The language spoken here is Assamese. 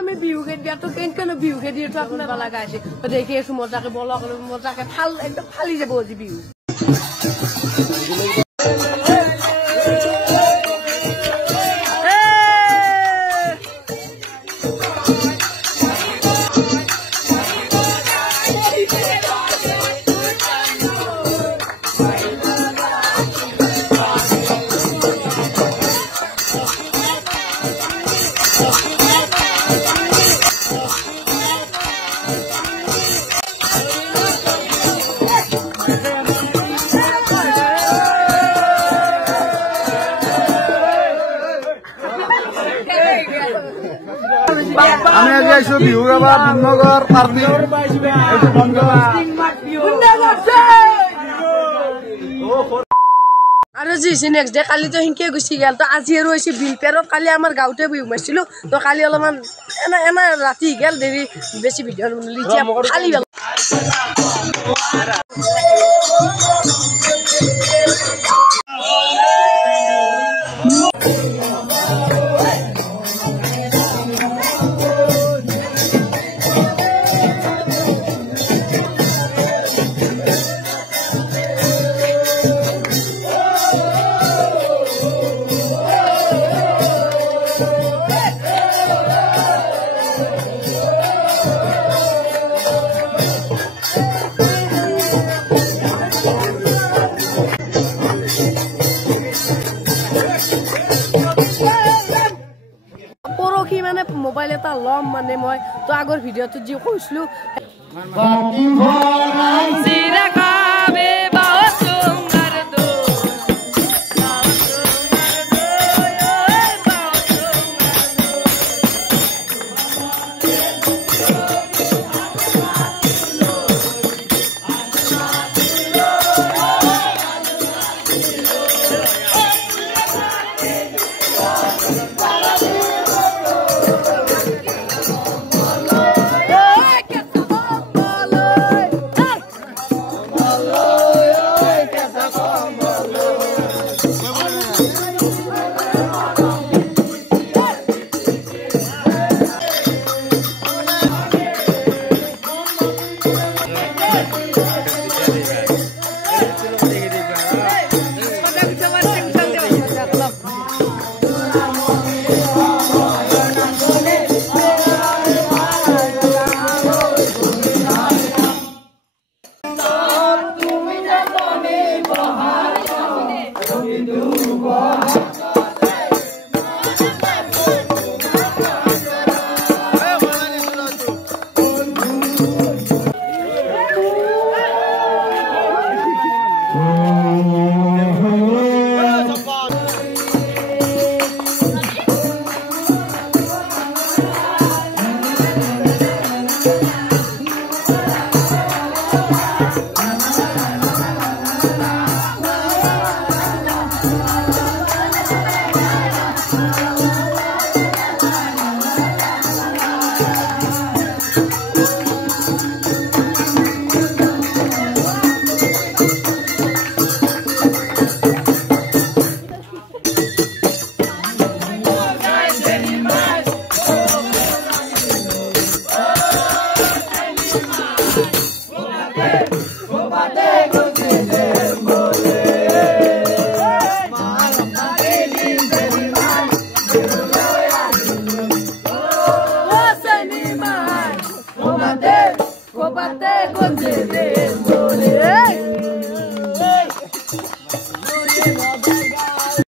আমি বিহুকে দিয়া তো কেন বিহুকে দিয়ে তো আপোনাৰ লগা আছে দেখি আছো মজাকে বলক মজাকে ভাল একদম ফালি যাব আজি বিহু আমি আজ আইছো বিহু গাবা নগর পার্টি আৰু যি নেক্সট ডে কালি তো হিংকে গুচি গেল তো আজি আৰু হৈছে বিলপেৰত কালি আমাৰ গাঁৱতে বিহু মাৰিছিলো তো কালি অলপমান এনে ৰাতি গেল দেৰি বেছি ভিডিঅ' লিচিয়া খালি গেল পৰহি মানে মোবাইল এটা লম মানে মই তো আগৰ ভিডিঅ'টো যি কৈছিলো